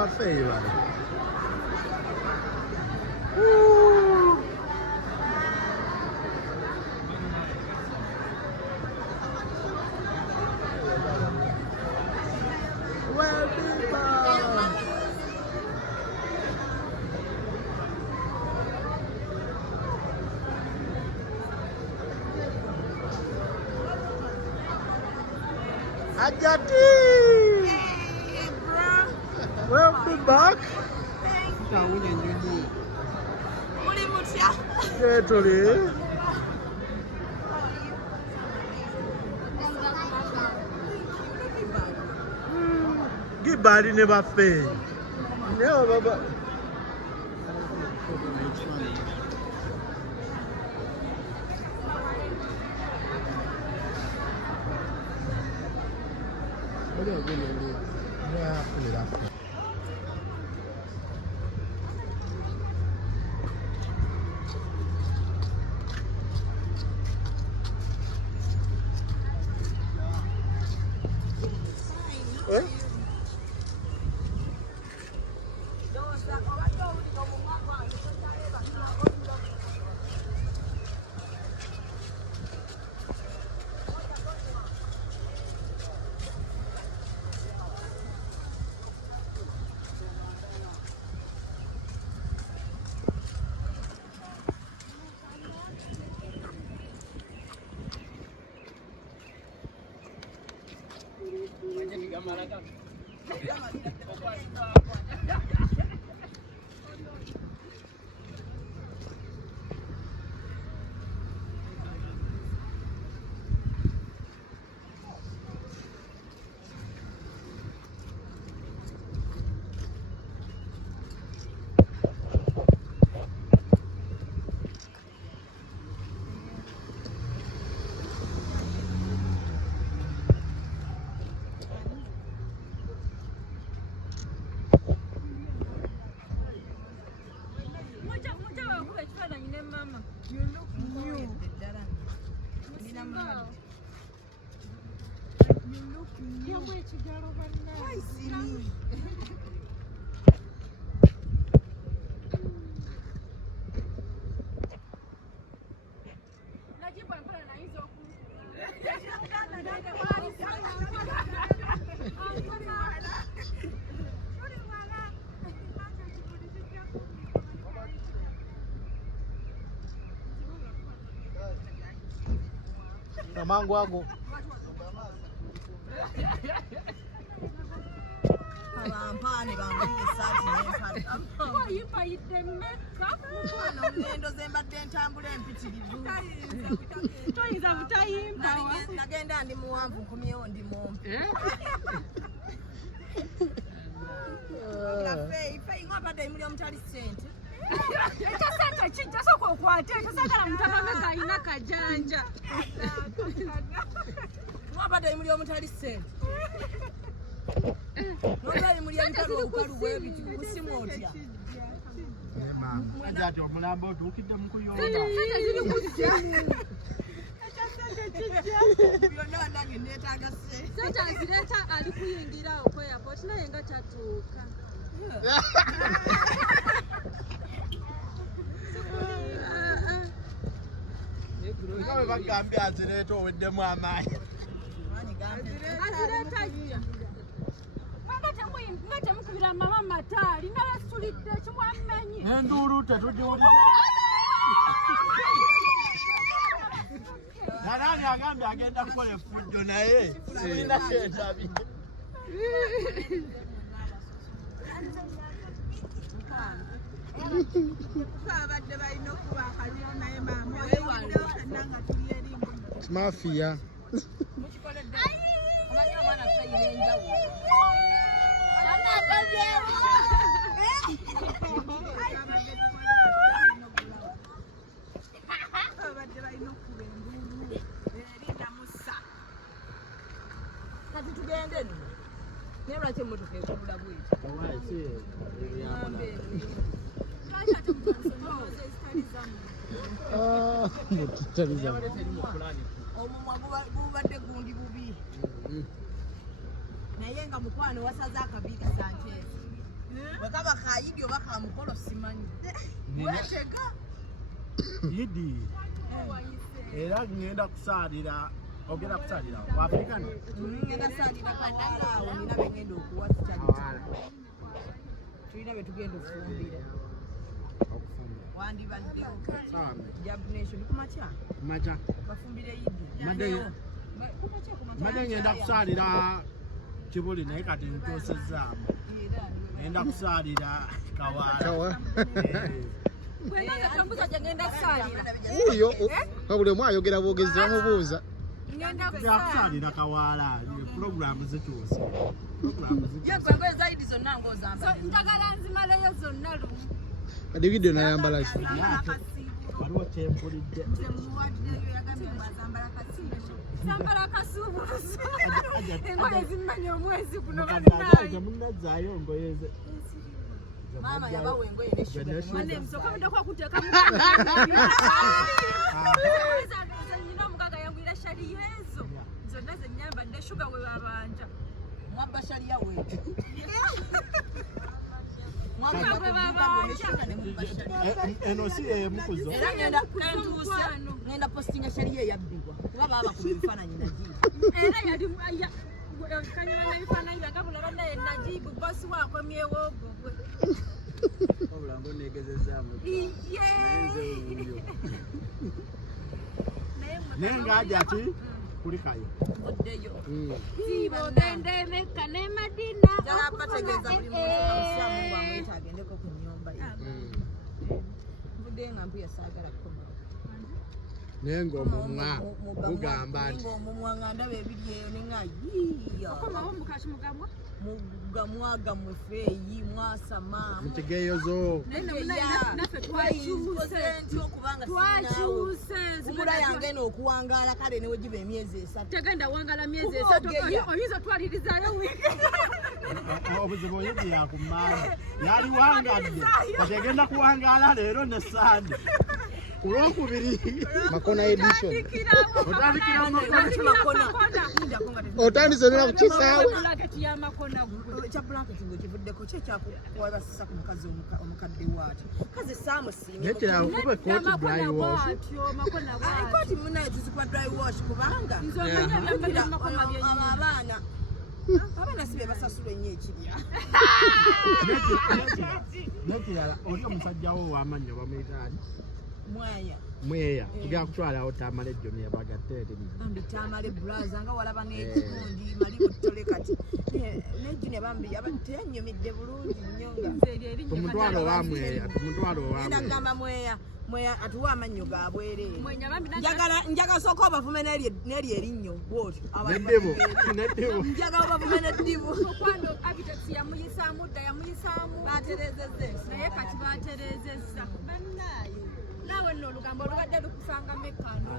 buffet bale. Well people. Ajati! Hey, bro. Welcome back. Thank you. Uli mutya? Tuli. Gibali ne buffet. No, baba. Yeah, pull it up. Eh? Mangu wangu. Abampani bambulire saati n'empale. Wayipa yidde mmeka? Wano ngendo zembadde ntambula empitirivu. Toyinza butayimba wa? Nagenda ndi muwanvu nkomyewo ndi mumpi. Ffe mwabadde muli omutali ssente. Ekyo ssente kijja sooka okwate ekyo saagala mutabame kayina kajanja. Mwabadde muli omutali ssente. Nobali muli ebitalo obukalu bwebiti kusimu otya. Ajati omulambo otuukidde mu kuyonda. Sente ziri ku ssimu. Ekyo ssente kijja. Byonna nange neetaaga ssente. Sente azireeta ali kuyingira okwe airport naye nga tatuuka. Kawe bagambye azireeta oweddemu amaanyi. Azireeta jja. Nga temukubira mama mataali nga basitulidde kimwammenye. Enduulu tetugiwulira. Nanaani agambye agenda kukola effujjo naye sirina kyetabi. Abadde balina okuba akaliro naye maama oyewalanga tuli erimu. Mafia. Mukikoledde. Omanyi omwana ffe ayina enjawulo. Abadde balina okuba enduulu erinda musa. Kati tugende nno. Naye lwaki emmotoka ekulula bw'eti? Omumwa gubadde gundi bubi. Naye nga mukwano wasaze akabiri Sanchez. kaba kayidi oba kamukolo simanyi. Wetega. Yidi. Era ngenda kusalira ogera kusalira wa African. Ngenda salira kawala awo nina bengendo okuwasa kyali. Tulina betugenda okufumbira. Wandi baddeyo. Jab Nation kumacha. Macha. Bafumbire yidi. Made ngenda kusalira Kibuli naye kati ntosezaamu. Ngenda kusalira Kawala. Kwenda katambuza jagenda kusalira. Uyo kabule mwayogera bogezi bamubuuza. Ngenda kusalira Kawala. Programu zituuse. Programu zituuse. Yegwe zaidi zonna ngozamba. So njagala nzimaleyo zonna lumu. David na yambala shi. Waliwo kyempulidde. Sambala kasuubuzi. Engoye zimmanya omwezi guno munazaayo ngoyeze. Mama yabawe engoye neshuga. Mane msoka ndo kwa kuteka mu. Nyina omugaga yangwira shali yezo. Zonna ze nyamba ndeshuga we babanja. Mwabba shali yawe. Eno si mukuzo. Era ngenda postinga shaliye yabbibwa. Kuba baba ku bifaananyi najibu. Era yali kanyana na bifaananyi bagabula banaye najibu bosi wako myewo gogwe. Obulango negezezaamu. Nenga ajati kulikayo. Oddeyo. Sibo gende meka ne Madina. Jala pategeza buli muntu amusyamu bwamuyita agendeko ku nnyumba ye. Mvudde nga mpuya saagala kkomo. Nengo mumwa kugamba nti. Nengo mumwa nga ndaba ebiri eyo ne nga yiiya. Koma wo mukashi mugamwa. Mugamwaga mwefeeyi mwasama. Mutegeyozo. Naffe twakyuse. Okubanga twakyuse. Kumula yange n'okuwangaala kale ne wegiba emyezi 3. Tegenda wangala myezi 3. Oyinza twalirizaayo wiiki. Obuzibu oyigi yakumaana. Yali wangadde. Tegenda kuwangaala leero ne Sande. Kulwokubiri. Makona edition. Otandikira Makona. Otandise bira kukisaawe. Ya makona gugu. Cha blanket ngo kivuddeko kye kyakuwabasisa ku mukazi omukadde waati. Kazi saamusiime. Nekira okube coat dry wash. Makona waati. Koti munaye tuzikwa dry wash kubanga. Abaana sibe basasula ennyo ekirya. Nekira oli omusajja wo w'amannyo bamuyitaani. Mweya. Tugenda kutwalawo Tamale Joni yabagatte eri. Bambi Tamale Braza nga walaba n'ekikundi mali butole kati. Ne Joni bambi yabatte yannyomedde bulungi nnyo nga. Tumutwalo wa Mweya. Enda gamba Mweya atuwa amannyo ga bwereere. Njagala sooka obavume n'eri erinnyo bw'otyo. Neddibu. Njagala obavume n'eddibu. Okwando abitasi yamuyisaamu dda yamuyisaamu. Batereezezza ensi. Naye kati batereezezza. Bannaayo. Naawe nno olugambo olubadde lukusanga Mekkano.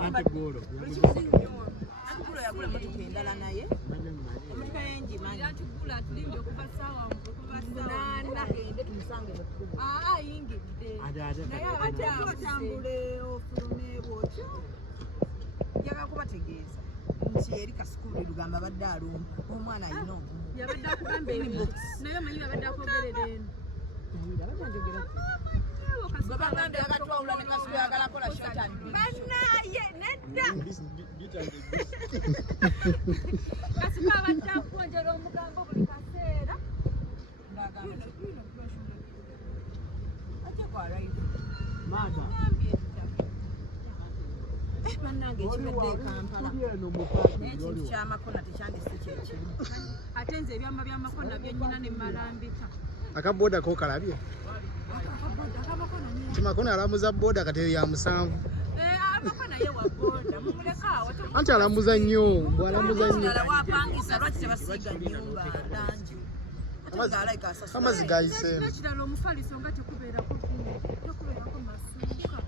Antigolo. Antigolo yagula emmotoka endala naye. Emmotoka y'enjimanyi. Antigolo atulimbye okuva ssaawa 8 gende tumusange mu kkubo. Ayingidde. Naye abadde otambule ofulume bw'otyo. Njagala kubategeeza nti eri kasukulu lugamba abadde alumba omwana alina ogumu. Yabadde akugamba ebyo. Naye omanyi yabadde akwogerera eno. Gabaganda yakatwawula ne kasukulu yagala kola short and bannaye nedda. Kasukulu abadde akwongera omugambo buli kaseera. Bannange ekibadde e Kampala n'ekintu ky'amakona tekyandise kyekimu. Ate nze ebyama by'amakona byennyina ne malambika. Akaboda ko kalabye. Timakona alamuza boda kati ya 7. Amakona ye wa boda mumuleka awo. Anti alamuza nnyo, bwalamuza nnyo. Wapangisa lwaki tebasiiga nnyumba langi. Amazi gayise. Ekirala omufaliso nga tekubeerako masuuka.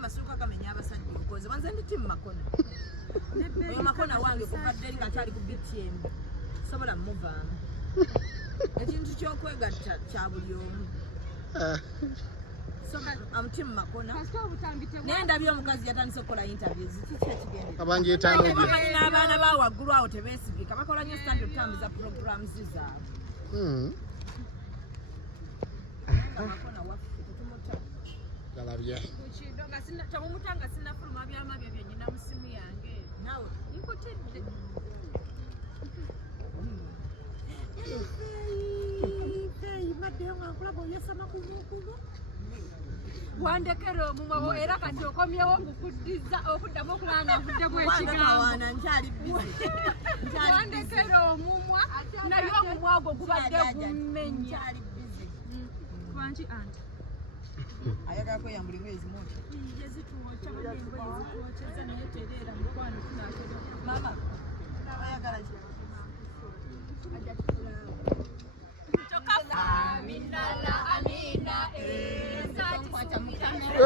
Masuuka gamenya abasajja okoze. Wanze ndi Makona. Oyo Makona wange kuvadde eri kati ali ku BTM. Sobola muvaamu. Ekintu ky'okwegatta kya buli omu. Team Makona. Nendabye omukazi yatandise okukola interviews. Kiki ekigenda? Abangi etaano bye. N'abaana ba waggulu awo tebeesigika. Bakola nnyo standard terms za programs zaabwe. makona waffe tetumuta Galabye. Kukindo nga sina tamumutanga sinafuluma byama bye byenyina mu simu yange. nawe Nkutidde. Wandekera omumabo era kati okomyewo okuddiza okuddamu okulanga nkudde bw'ekigambo. nkyali busy. Wandekera omumwa naye omumwa gwo gubadde gummenya. Nkyali busy. Kubanki anti. ayagala kweyambula engoye zimwokya Yezituwokya banengoye zituwokyeza naye tereera mukwano tunaatera. mama ayagala ki Aminala Amina Kwata mu kamera.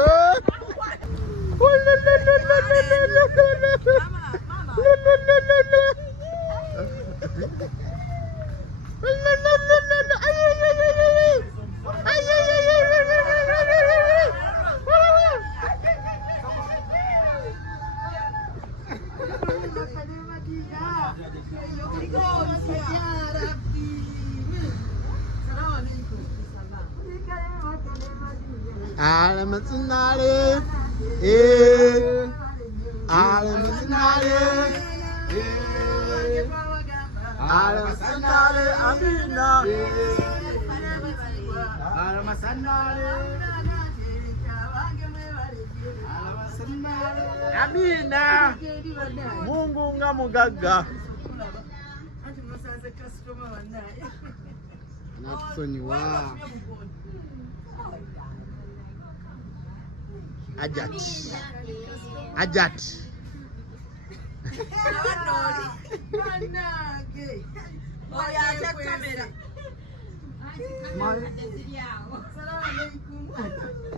Alamasinale, Alamasinale, Alamasinale, Amina, Alamasinale, Amina, Mungu nga mugagga. Nakusonyiwa. Ajat. Oya atya kamera. Salamu alaikum.